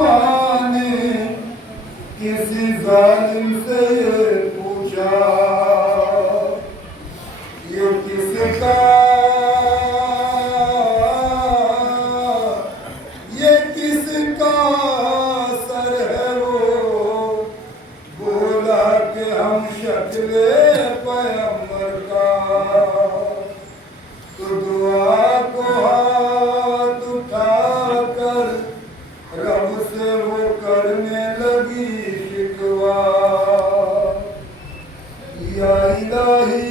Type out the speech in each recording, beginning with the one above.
माँ ने किसी जालिम से ये पूछा, ये किसका सर है? वो बोला कि हम शक्ले पैगंबर का। तो दुआ को हाथ उठाकर रब से वो करने लगी शिकवा, या इलाही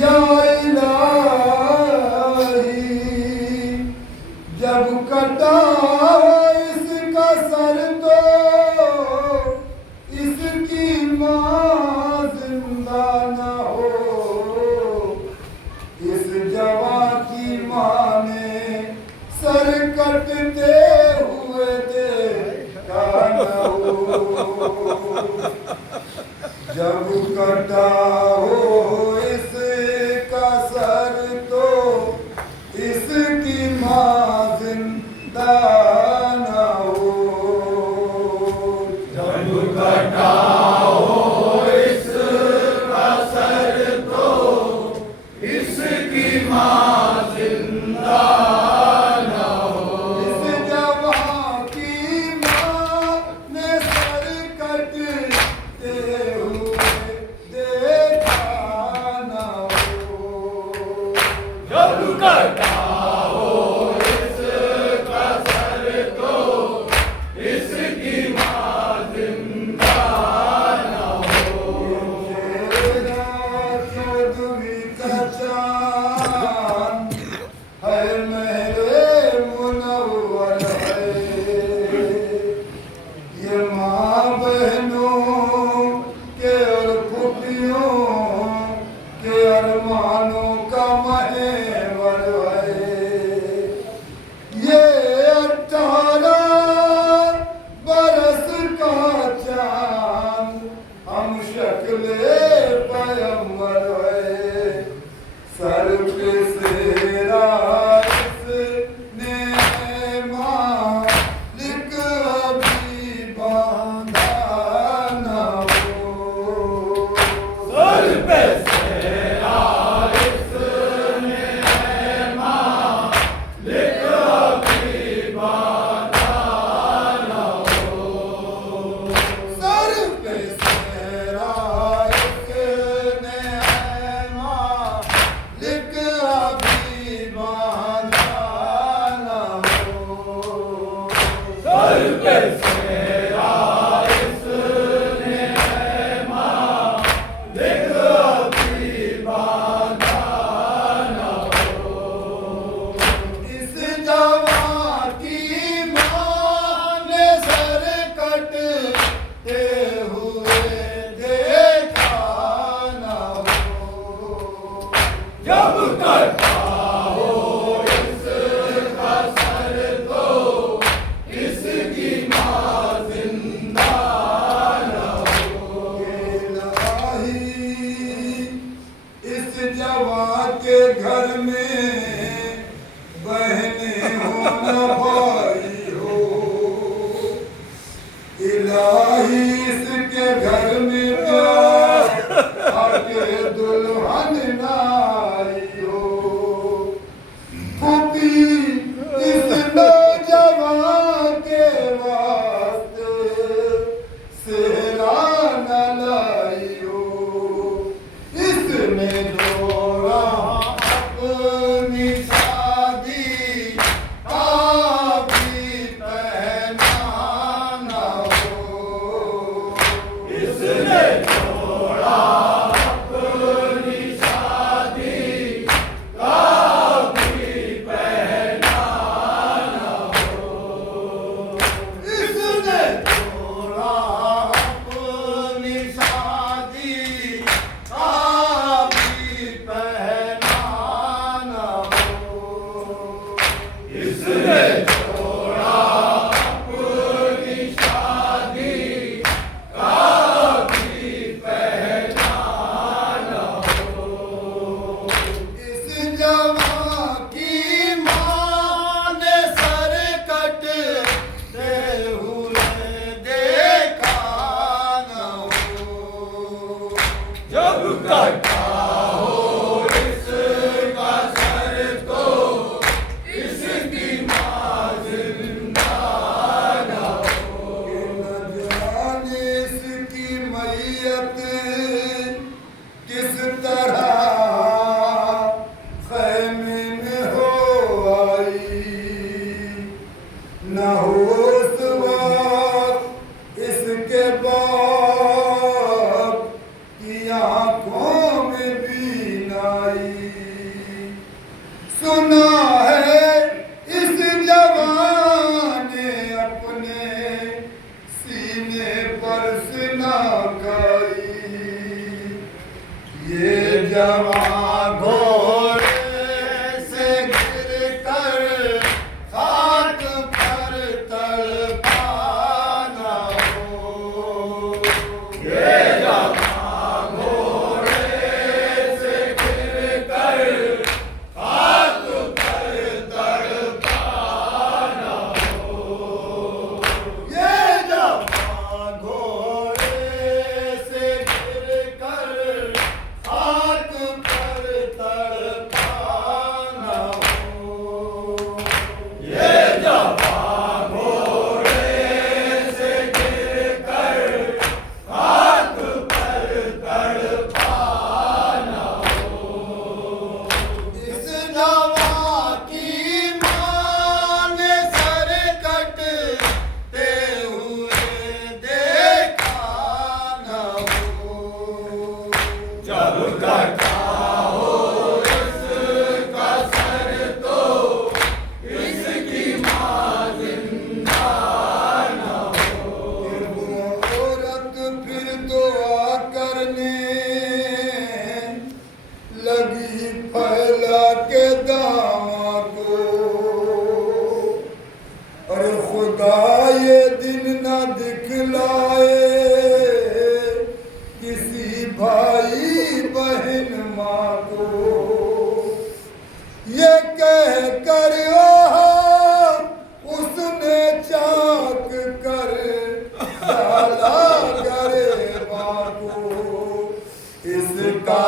या इलाही, जब कटा इसका सर तो इसकी माँ जिंदा न हो। इस जवां की माँ ने सर कटते हुए देखा न हो। जब कटा हो इसका सर तो इसकी माँ जिंदा न हो। जब कटा हो इसका सर तो इसकी माँ जिंदा न हो। इस जवां की माँ ने सर कटते हुए देखा न हो। जब कटा हो इसका सर तो इसकी माँ जिंदा न हो। चौदहवीं का चाँद है मेरे मुनव्वर है। ये माँ बहनों के और फुफियों के अरमानों का महवर है। ये 18 बरस का चाँद हम शक्ले पैगंबर है। सर पे सेरा इसने माँ लिख अभी बांधा न हो। सर पे सेरा इसने माँ लिख अभी बांधा न हो। सर पे सेरा इसने माँ लिख अभी बांधा न हो। सर पे सेरा इसने माँ लिख अभी बांधा न हो। इस जवां की माँ ने सर कटते हुए देखा न हो। जब कटा हो इसका सर तो इसकी माँ जिंदा न हो। इलाही, इस जवां के घर में बहने हो न भाई हो। इलाही, इसके घर में प्यार आके दुल्हन नाई हो। फूफी इस नौजवान के वास्ते सेरा न लाई हो। इसने जोड़ा अपनी शादी का भी पहना न हो। इसने जोड़ा अपनी शादी का भी पहना न हो। इसने जोड़ा अपनी शादी का भी पहना न हो। इसने जोड़ा अपनी शादी का भी पहना न हो। इस जवां की माँ ने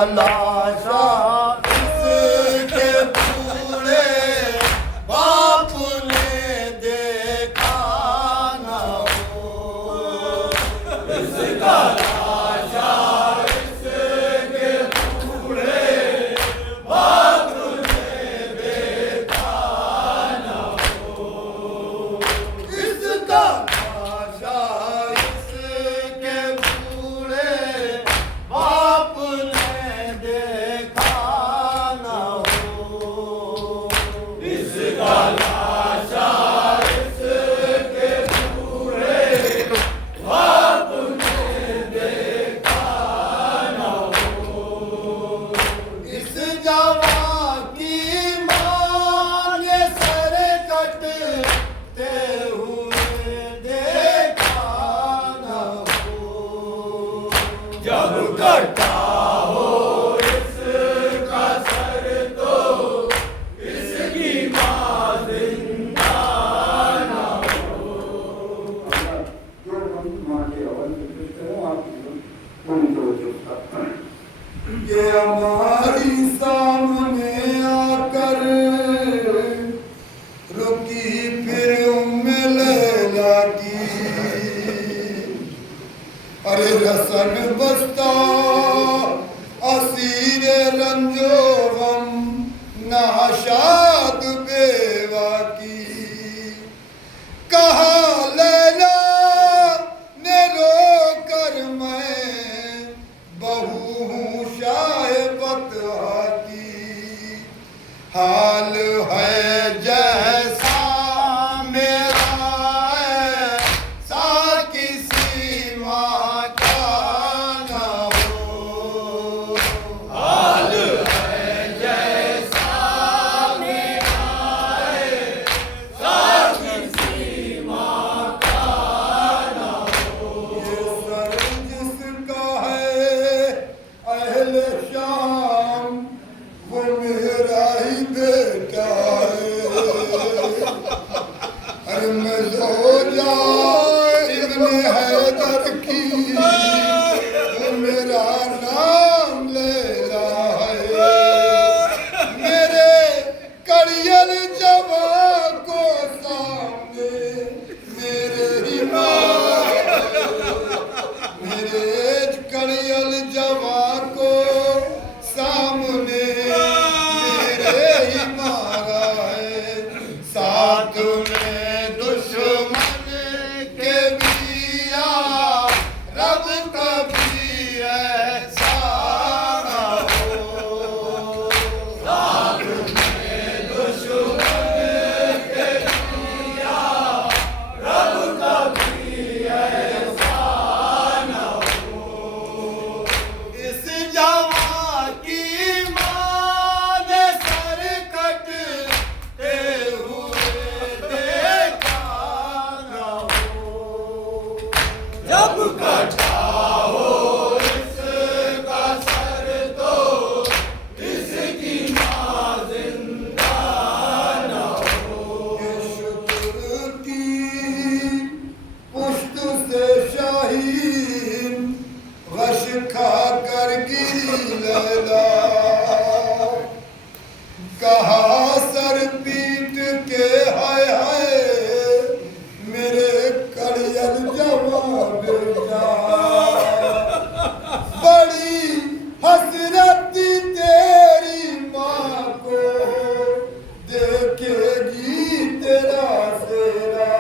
लाशा इसके पूरे बाप ने देखा न हो। इसका लाशा इसके पूरे बाप ने देखा न हो। इसका लाशा इसके पूरे बाप ने देखा न हो। इसका लाशा इसके पूरे बाप ने देखा न हो। इस जवां की मां ने सर कटते हुए देखा न हो। जब कटा हो इसका सर तो इसकी मां जिंदा न हो। ये हमारी सामने आकर रुकी फिर उम्मे लैला की। अरे रसन बस्ता असीर रंजो गम नाशाद बेवा की। कहा लैला ने रो कर मैं बहू हूँ शायबत की। हाल है जैसा मेरा सा किसी माँ का न हो। हाल है जैसा मेरा सा किसी मां का न हो। ये सर जिसका है अहल शाम वो मेरा ही बेटा है। अरे मैं जोजा इब्ने हैदर की वो मेरा नाम लेला है। मेरे कड़ियल जवां को सामने मेरे ही माँ, मेरे कड़ियल जवां को सामने मेरे ही मारा है। साथ में दुश्मन के बिया रब कभी ऐसा न हो। साथ में दुश्मन के दिया रब कभी ऐसा न हो। इस जवां की मां ने सर कटते हुए देखा न हो। जब कटा हो इसका सर तो इसकी मां जिंदा न हो। ये शुक्र की पुश्त से शाहीन गश खाकर गिरी लैला। कहा सर पीट के हाय हाय मेरे कड़ियल जवां बेटा। बड़ी हसरत तेरी माँ को देखेगी तेरा सेरा।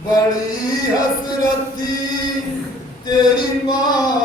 बड़ी हसरत तेरी माँ